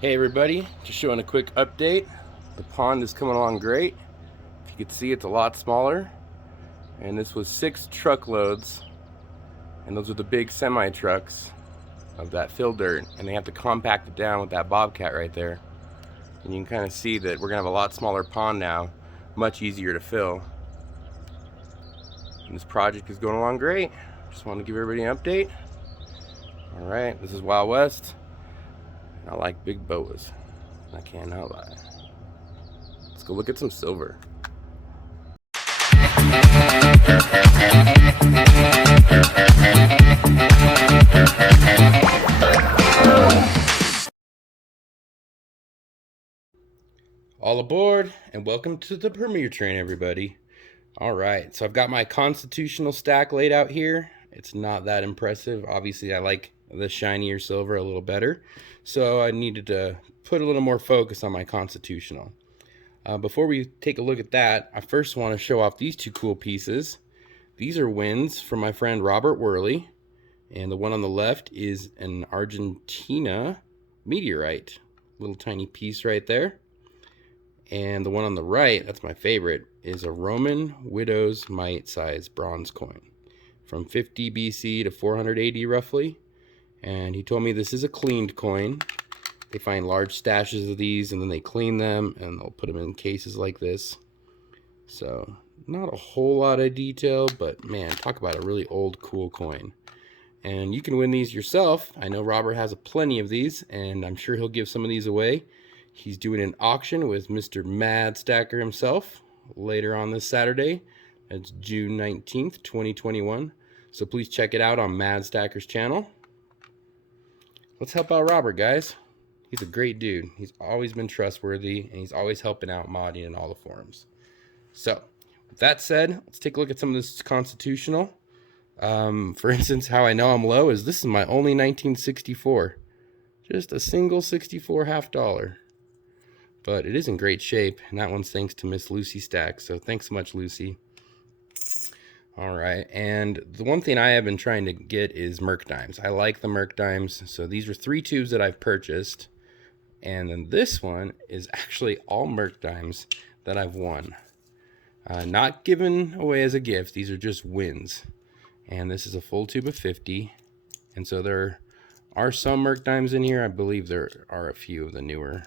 Hey everybody, just showing a quick update. The pond is coming along great. If you can see, it's a lot smaller. And this was 6 truckloads, and those are the big semi trucks of that fill dirt, and they have to compact it down with that bobcat right there. And you can kind of see that we're gonna have a lot smaller pond now, much easier to fill. And this project is going along great. Just wanted to give everybody an update. Alright, this is Wild West. I like big boas. I cannot lie. Let's go look at some silver. All aboard and welcome to the premiere train, everybody. All right, so I've got my constitutional stack laid out here. It's not that impressive. Obviously, I like the shinier silver a little better, so I needed to put a little more focus on my constitutional. Before we take a look at that, I first want to show off these two cool pieces. These are wins from my friend Robert Worley, and the one on the left is an Argentina meteorite, little tiny piece right there. And the one on the right, that's my favorite, is a Roman widow's mite size bronze coin from 50 BC to 480 roughly. And he told me this is a cleaned coin. They find large stashes of these and then they clean them and they'll put them in cases like this. So not a whole lot of detail, but man, talk about a really old cool coin. And you can win these yourself. I know Robert has plenty of these, and I'm sure he'll give some of these away. He's doing an auction with Mr. Mad Stacker himself later on this Saturday. It's June 19th, 2021. So please check it out on Mad Stacker's channel. Let's help out Robert, guys. He's a great dude. He's always been trustworthy, and he's always helping out modding in all the forums. So, with that said, let's take a look at some of this constitutional. For instance, how I know I'm low is this is my only 1964. Just a single 64 half dollar. But it is in great shape, and that one's thanks to Miss Lucy Stack. So thanks so much, Lucy. All right, and the one thing I have been trying to get is Merc Dimes. I like the Merc Dimes. So these are 3 tubes that I've purchased. And then this one is actually all Merc Dimes that I've won. Not given away as a gift. These are just wins. And this is a full tube of 50. And so there are some Merc Dimes in here. I believe there are a few of the newer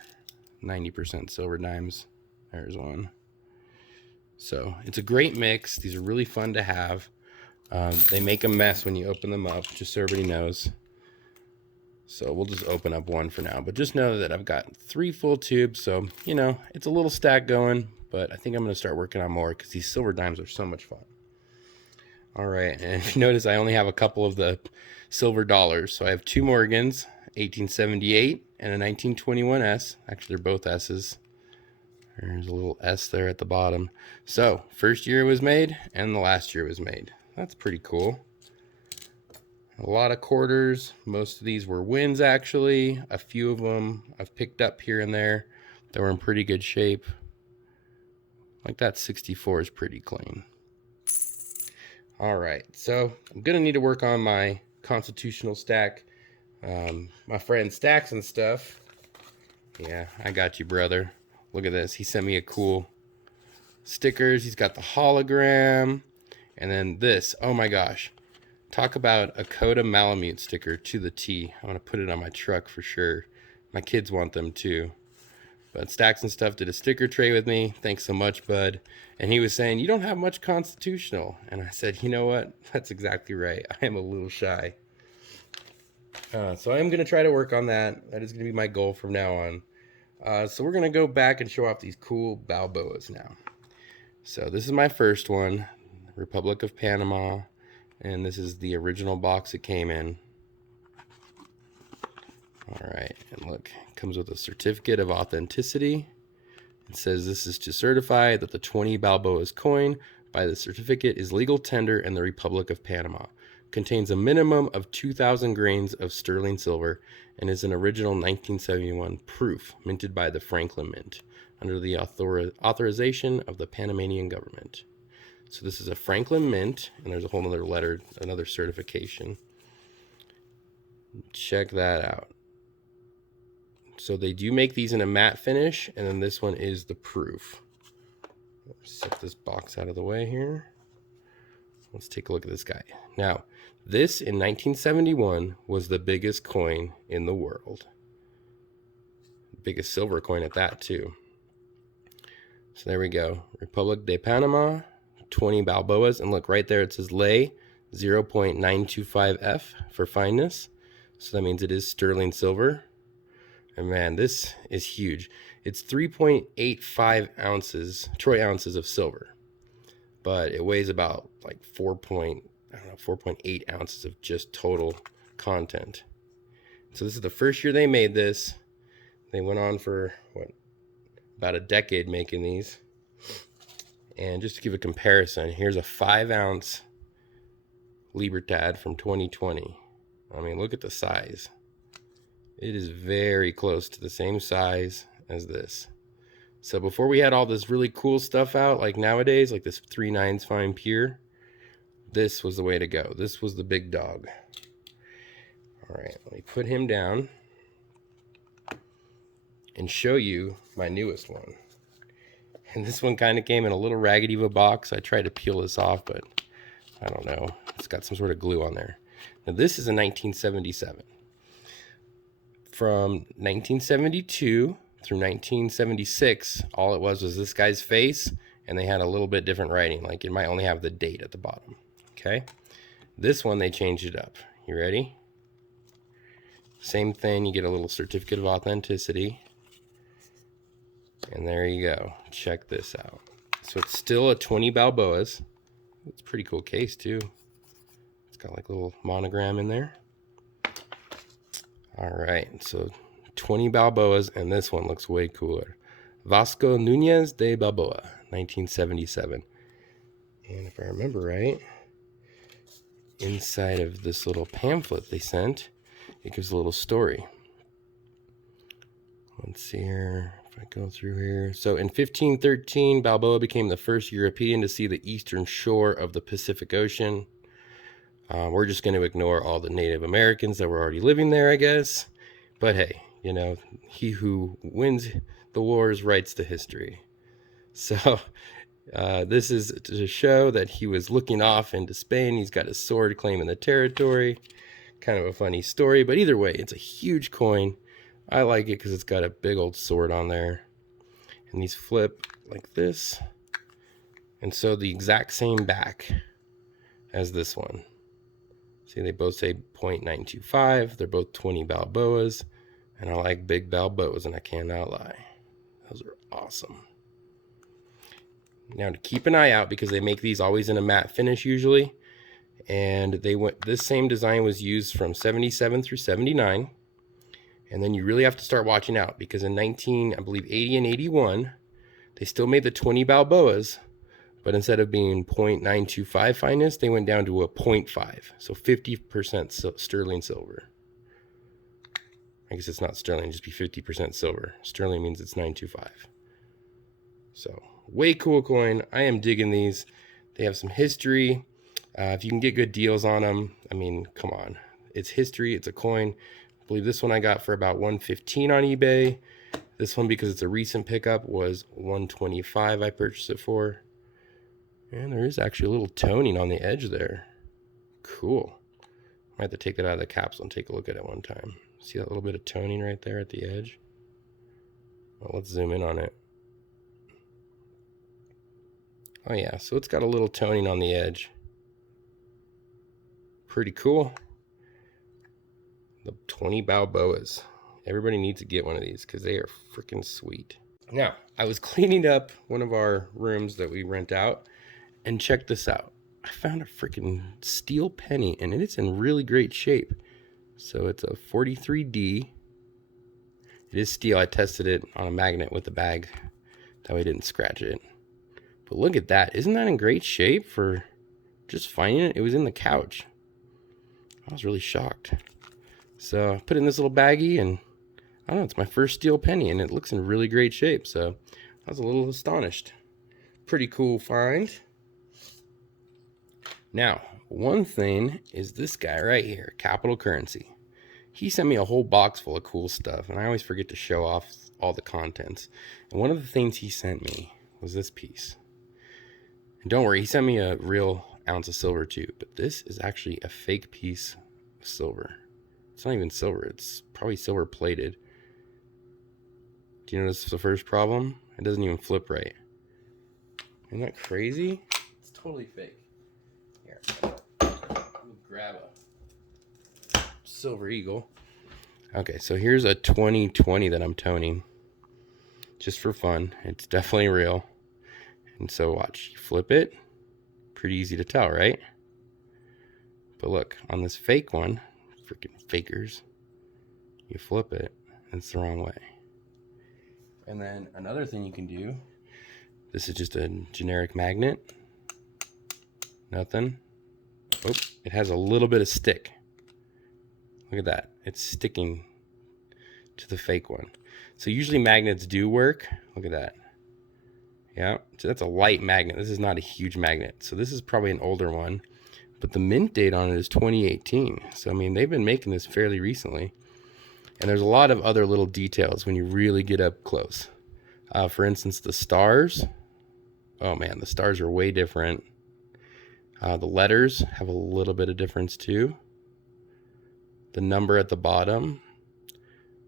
90% silver dimes. There's one. So it's a great mix. These are really fun to have. They make a mess when you open them up, just so everybody knows. So we'll just open up one for now. But just know that I've got 3 full tubes. So, you know, it's a little stack going. But I think I'm going to start working on more because these silver dimes are so much fun. All right. And if you notice, I only have a couple of the silver dollars. So I have 2 Morgans, 1878 and a 1921 S. Actually, they're both S's. There's a little S there at the bottom. So, first year it was made, and the last year it was made. That's pretty cool. A lot of quarters. Most of these were wins, actually. A few of them I've picked up here and there. They were in pretty good shape. Like that 64 is pretty clean. All right, so I'm going to need to work on my constitutional stack. My friend Stacks and stuff. Yeah, I got you, brother. Look at this. He sent me a cool stickers. He's got the hologram. And then this. Oh my gosh. Talk about a Coda Malamute sticker to the T. I'm going to put it on my truck for sure. My kids want them too. But Stacks and stuff did a sticker tray with me. Thanks so much, bud. And he was saying, you don't have much constitutional. And I said, you know what? That's exactly right. I am a little shy. So I am going to try to work on that. That is going to be my goal from now on. So we're going to go back and show off these cool Balboas now. So this is my first one, Republic of Panama. And this is the original box it came in. All right, and look, it comes with a certificate of authenticity. It says this is to certify that the 20 Balboas coin by the certificate is legal tender in the Republic of Panama. Contains a minimum of 2,000 grains of sterling silver and is an original 1971 proof minted by the Franklin Mint under the authorization of the Panamanian government. So this is a Franklin Mint, and there's a whole other letter, another certification. Check that out. So they do make these in a matte finish, and then this one is the proof. Set this box out of the way here. Let's take a look at this guy. Now, this in 1971 was the biggest coin in the world. Biggest silver coin at that too. So there we go. Republic de Panama, 20 Balboas. And look right there, it says lay 0.925F for fineness. So that means it is sterling silver. And man, this is huge. It's 3.85 ounces, troy ounces of silver. But it weighs about like 4.8 ounces of just total content. So this is the first year they made this. They went on for about a decade making these. And just to give a comparison, here's a 5-ounce Libertad from 2020. I mean, look at the size. It is very close to the same size as this. So before we had all this really cool stuff out, like nowadays, like this 3/9 fine pure, this was the way to go. This was the big dog. All right, let me put him down and show you my newest one. And this one kind of came in a little raggedy of a box. I tried to peel this off, but I don't know. It's got some sort of glue on there. Now this is a 1977. From 1972 through 1976, all it was this guy's face, and they had a little bit different writing. Like it might only have the date at the bottom. Okay. This one, they changed it up. You ready? Same thing. You get a little certificate of authenticity. And there you go. Check this out. So it's still a 20 Balboas. It's a pretty cool case too. It's got like a little monogram in there. All right, so 20 Balboas, and this one looks way cooler. Vasco Nunez de Balboa, 1977. And if I remember right, inside of this little pamphlet they sent, it gives a little story. Let's see here, if I go through here. So in 1513, Balboa became the first European to see the eastern shore of the Pacific Ocean. We're just going to ignore all the Native Americans that were already living there, I guess. But hey, you know, he who wins the wars writes the history. So this is to show that he was looking off into Spain. He's got his sword claiming the territory. Kind of a funny story, but either way, it's a huge coin. I like it because it's got a big old sword on there. And these flip like this. And so the exact same back as this one. See, they both say 0.925. They're both 20 Balboas. And I like big Balboas, and I cannot lie. Those are awesome. Now, to keep an eye out, because they make these always in a matte finish usually. And this same design was used from 77 through 79. And then you really have to start watching out, because in 80 and 81, they still made the 20 Balboas. But instead of being 0.925 fineness, they went down to a 0.5. So 50% sterling silver. I guess it's not sterling, just be 50% silver. Sterling means it's 925. So way cool coin. I am digging these. They have some history. If you can get good deals on them, I mean, come on. It's history. It's a coin. I believe this one I got for about $115 on eBay. This one, because it's a recent pickup, was $125 I purchased it for. And there is actually a little toning on the edge there. Cool. I have to take that out of the capsule and take a look at it one time. See that little bit of toning right there at the edge? Well, let's zoom in on it. Oh yeah, so it's got a little toning on the edge. Pretty cool. The 20 Balboas. Everybody needs to get one of these because they are freaking sweet. Now, I was cleaning up one of our rooms that we rent out, and check this out. I found a freaking steel penny, and it's in really great shape. So it's a 43D. It is steel. I tested it on a magnet with the bag. That way I didn't scratch it. But look at that. Isn't that in great shape for just finding it? It was in the couch. I was really shocked. So I put it in this little baggie, and I don't know, it's my first steel penny, and it looks in really great shape. So I was a little astonished. Pretty cool find. Now, one thing is this guy right here, Capital Currency. he sent me a whole box full of cool stuff, and I always forget to show off all the contents. And one of the things he sent me was this piece. And don't worry, he sent me a real ounce of silver too, but this is actually a fake piece of silver. It's not even silver, it's probably silver plated. Do you notice the first problem? It doesn't even flip right. Isn't that crazy? It's totally fake. Here, let me grab a silver eagle. Okay, so here's a 2020 that I'm toning just for fun. It's definitely real. And so watch, you flip it, pretty easy to tell, right? But look, on this fake one, freaking fakers, you flip it, and it's the wrong way. And then another thing you can do, this is just a generic magnet, nothing. Oh, it has a little bit of stick. Look at that, it's sticking to the fake one. So usually magnets do work, look at that. Yeah, so that's a light magnet. This is not a huge magnet. So this is probably an older one, but the mint date on it is 2018. So, I mean, they've been making this fairly recently. And there's a lot of other little details when you really get up close. For instance, the stars. Oh man, the stars are way different. The letters have a little bit of difference too. The number at the bottom.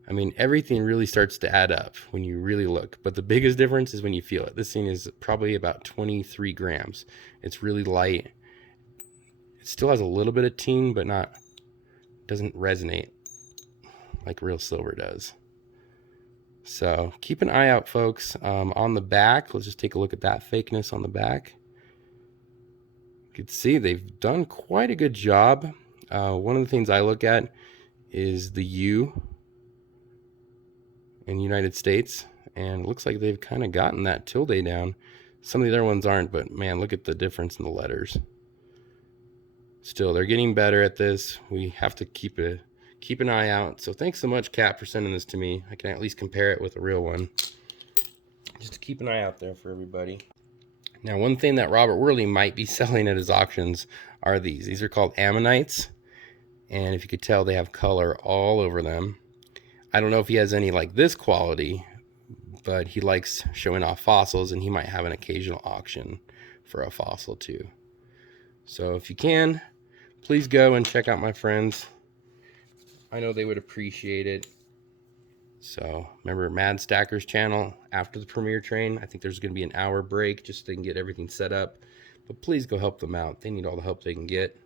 I mean, everything really starts to add up when you really look. But the biggest difference is when you feel it. This thing is probably about 23 grams. It's really light. It still has a little bit of ting, but doesn't resonate like real silver does. So keep an eye out, folks. On the back, let's just take a look at that fakeness on the back. You can see they've done quite a good job. One of the things I look at is the U in the United States, and it looks like they've kind of gotten that tilde down. Some of the other ones aren't, but man, look at the difference in the letters. Still, they're getting better at this. We have to keep an eye out. So thanks so much, Cap, for sending this to me. I can at least compare it with a real one. Just to keep an eye out there for everybody. Now, one thing that Robert Worley might be selling at his auctions are these. These are called ammonites, and if you could tell, they have color all over them. I don't know if he has any like this quality, but he likes showing off fossils, and he might have an occasional auction for a fossil too. So if you can, please go and check out my friends. I know they would appreciate it. So remember Mad Stacker's channel after the premiere train. I think there's going to be an hour break just so they can get everything set up. But please go help them out. They need all the help they can get.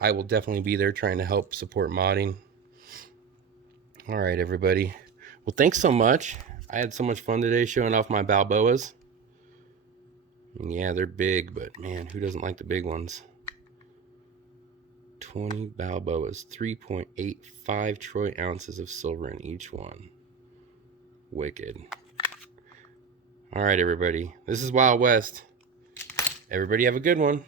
I will definitely be there trying to help support modding. All right, everybody. Well, thanks so much. I had so much fun today showing off my Balboas. And yeah, they're big, but man, who doesn't like the big ones? 20 Balboas, 3.85 troy ounces of silver in each one. Wicked. All right, everybody. This is Wild West. Everybody have a good one.